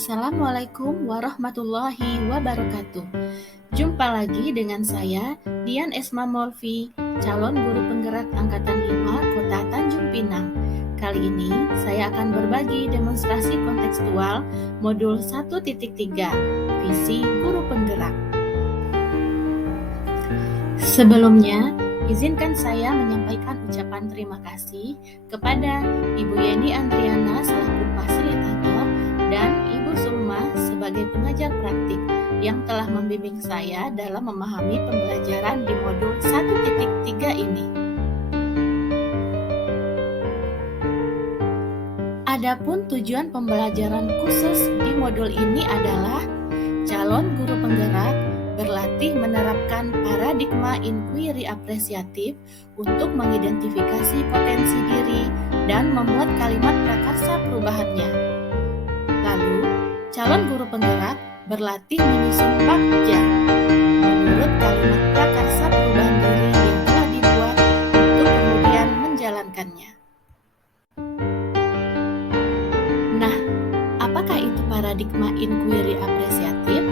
Assalamualaikum warahmatullahi wabarakatuh. Jumpa lagi dengan saya, Dian Esma Molvi, calon guru penggerak Angkatan 5 Kota Tanjung Pinang. Kali ini saya akan berbagi demonstrasi kontekstual modul 1.3, visi guru penggerak. Sebelumnya, izinkan saya menyampaikan ucapan terima kasih kepada Ibu Yeni Andriana selaku fasilitator dan Ibu Sulma sebagai pengajar praktik yang telah membimbing saya dalam memahami pembelajaran di modul 1.3 ini. Adapun tujuan pembelajaran khusus di modul ini adalah calon guru penggerak berlatih menerapkan paradigma inquiry apresiatif untuk mengidentifikasi potensi diri dan membuat kalimat prakarsa perubahannya. Lalu, calon guru penggerak berlatih menyusun bagja menurut kalimat prakarsa perubahan diri yang telah dibuat untuk kemudian menjalankannya. Nah, apakah itu paradigma inquiry apresiatif?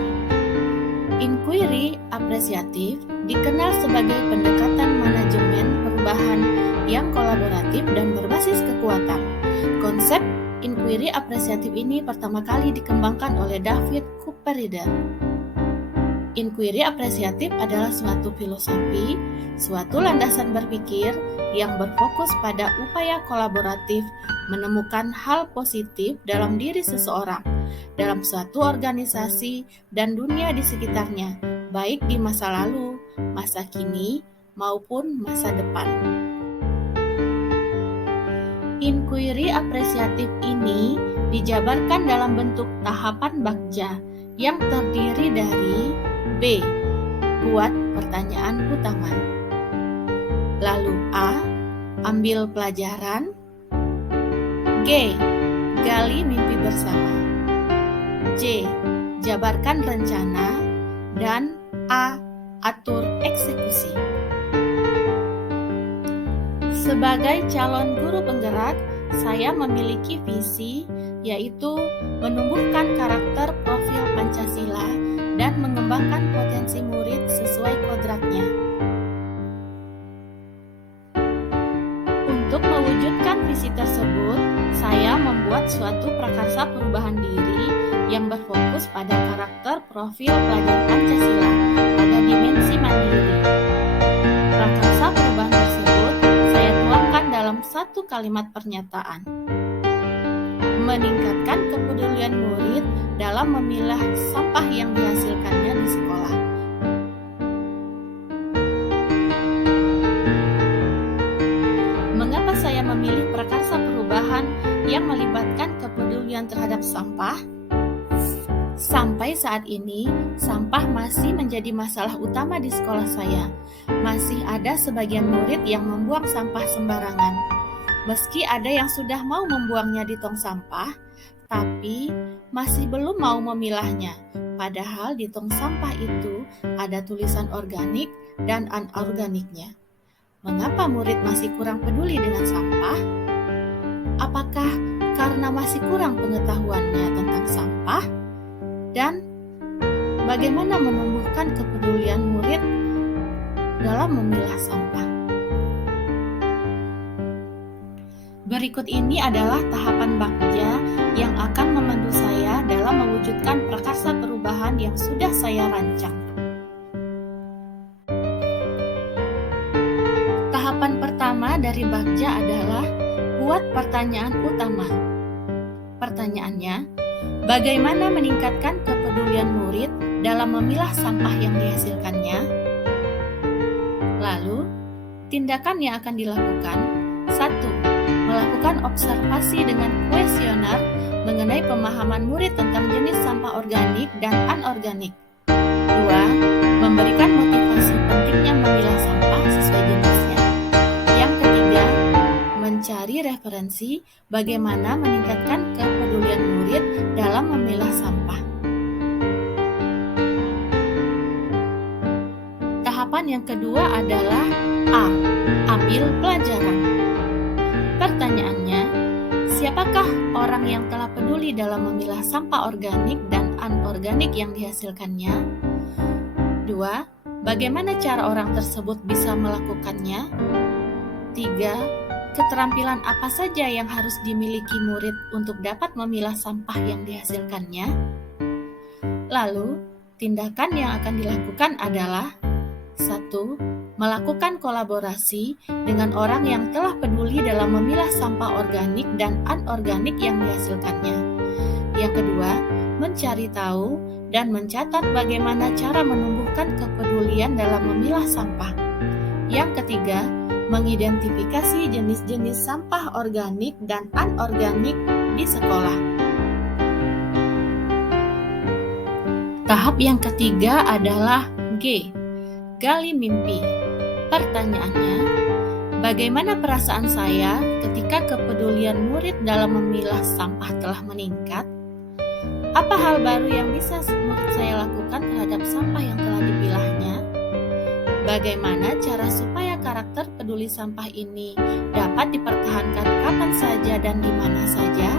Inquiry apresiatif dikenal sebagai pendekatan manajemen perubahan yang kolaboratif dan berbasis kekuatan. Konsep inquiry apresiatif ini pertama kali dikembangkan oleh David Cooperrider. Inquiry apresiatif adalah suatu filosofi, suatu landasan berpikir yang berfokus pada upaya kolaboratif menemukan hal positif dalam diri seseorang, dalam suatu organisasi dan dunia di sekitarnya, baik di masa lalu, masa kini, maupun masa depan. Inquiry apresiatif ini dijabarkan dalam bentuk tahapan bagja yang terdiri dari B. Buat pertanyaan utama. Lalu A. Ambil pelajaran. G. Gali mimpi bersama. C. Jabarkan rencana. Dan A. Atur eksekusi. Sebagai calon guru penggerak, saya memiliki visi, yaitu menumbuhkan karakter profil Pancasila dan mengembangkan potensi murid sesuai kodratnya. Untuk mewujudkan visi tersebut, saya membuat suatu prakarsa perubahan diri yang berfokus pada karakter profil pelajar Pancasila pada dimensi mandiri. Prakarsa perubahan tersebut saya tuangkan dalam satu kalimat pernyataan. Meningkatkan kepedulian murid dalam memilah sampah yang dihasilkannya di sekolah. Mengapa saya memilih prakarsa perubahan yang melibatkan kepedulian terhadap sampah? Sampai saat ini, sampah masih menjadi masalah utama di sekolah saya. Masih ada sebagian murid yang membuang sampah sembarangan. Meski ada yang sudah mau membuangnya di tong sampah, tapi masih belum mau memilahnya. Padahal di tong sampah itu ada tulisan organik dan anorganiknya. Mengapa murid masih kurang peduli dengan sampah? Apakah karena masih kurang pengetahuannya tentang sampah? Dan bagaimana menumbuhkan kepedulian murid dalam memilah sampah? Berikut ini adalah tahapan bagja yang akan memandu saya dalam mewujudkan prakarsa perubahan yang sudah saya rancang. Tahapan pertama dari bagja adalah buat pertanyaan utama. Pertanyaannya, bagaimana meningkatkan kepedulian murid dalam memilah sampah yang dihasilkannya? Lalu, tindakan yang akan dilakukan. 1. Melakukan observasi dengan kuesioner mengenai pemahaman murid tentang jenis sampah organik dan anorganik. 2. Memberikan motivasi pentingnya memilah sampah sesuai jenisnya. Yang ketiga, mencari referensi bagaimana meningkatkan kepedulian murid dalam memilah sampah. Tahapan yang kedua adalah A. Ambil pelajaran. Pertanyaannya, siapakah orang yang telah peduli peduli dalam memilah sampah organik dan anorganik yang dihasilkannya? 2. Bagaimana cara orang tersebut bisa melakukannya? 3. Keterampilan apa saja yang harus dimiliki murid untuk dapat memilah sampah yang dihasilkannya? Lalu, tindakan yang akan dilakukan adalah 1. Melakukan kolaborasi dengan orang yang telah peduli dalam memilah sampah organik dan anorganik yang dihasilkannya. Yang kedua, mencari tahu dan mencatat bagaimana cara menumbuhkan kepedulian dalam memilah sampah. Yang ketiga, mengidentifikasi jenis-jenis sampah organik dan anorganik di sekolah. Tahap yang ketiga adalah G. Gali mimpi. Pertanyaannya, bagaimana perasaan saya ketika kepedulian murid dalam memilah sampah telah meningkat? Apa hal baru yang bisa murid saya lakukan terhadap sampah yang telah dipilahnya? Bagaimana cara supaya karakter peduli sampah ini dapat dipertahankan kapan saja dan di mana saja?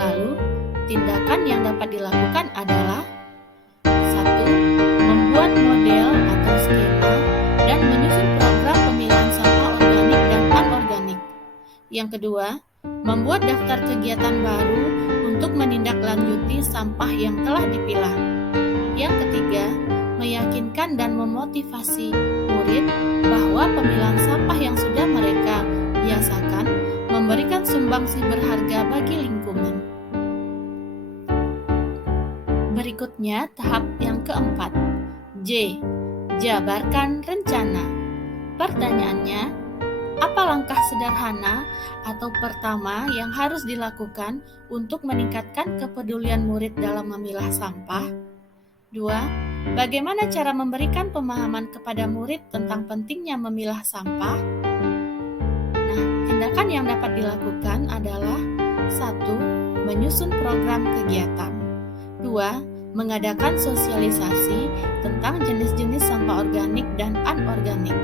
Lalu, tindakan yang dapat dilakukan adalah 1. Membuat model atau skema dan menyusun program pemilihan sampah organik dan anorganik. Yang kedua, membuat daftar kegiatan baru untuk menindaklanjuti sampah yang telah dipilah. Yang ketiga, meyakinkan dan memotivasi murid bahwa pemilahan sampah yang sudah mereka biasakan memberikan sumbangsi berharga bagi lingkungan. Berikutnya tahap yang keempat, J. Jabarkan rencana. Pertanyaannya, apa langkah sederhana atau pertama yang harus dilakukan untuk meningkatkan kepedulian murid dalam memilah sampah? 2. Bagaimana cara memberikan pemahaman kepada murid tentang pentingnya memilah sampah? Nah, tindakan yang dapat dilakukan adalah 1. Menyusun program kegiatan. 2. Mengadakan sosialisasi tentang jenis-jenis sampah organik dan anorganik.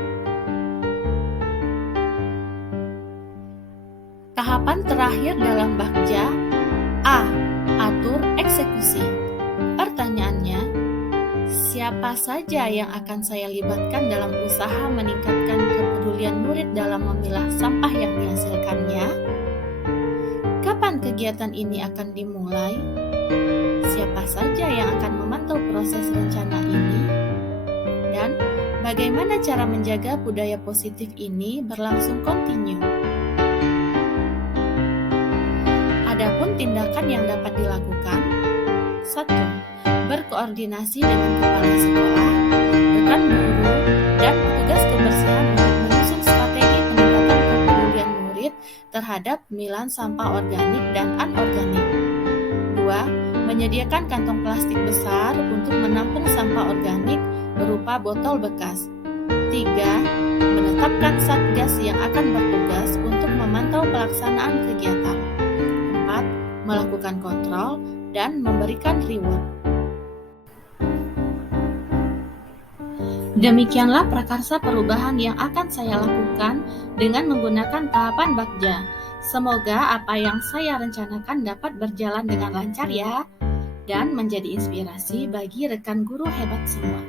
Tahapan terakhir dalam Bagja A. Atur eksekusi. Pertanyaannya, siapa saja yang akan saya libatkan dalam usaha meningkatkan kepedulian murid dalam memilah sampah yang dihasilkannya? Kapan kegiatan ini akan dimulai? Siapa saja yang akan memantau proses rencana ini? Dan bagaimana cara menjaga budaya positif ini berlangsung kontinu? Adapun tindakan yang dapat dilakukan, 1. Berkoordinasi dengan kepala sekolah, rekan guru, dan petugas kebersihan untuk menyusun strategi peningkatan kepedulian murid terhadap pemilahan sampah organik dan anorganik. 2. Menyediakan kantong plastik besar untuk menampung sampah organik berupa botol bekas. 3. Menetapkan satgas yang akan bertugas untuk memantau pelaksanaan kegiatan. 4. Melakukan kontrol dan memberikan reward. Demikianlah prakarsa perubahan yang akan saya lakukan dengan menggunakan tahapan Bagja. Semoga apa yang saya rencanakan dapat berjalan dengan lancar ya, dan menjadi inspirasi bagi rekan guru hebat semua.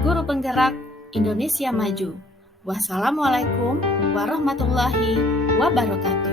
Guru Penggerak Indonesia Maju. Wassalamualaikum warahmatullahi wabarakatuh.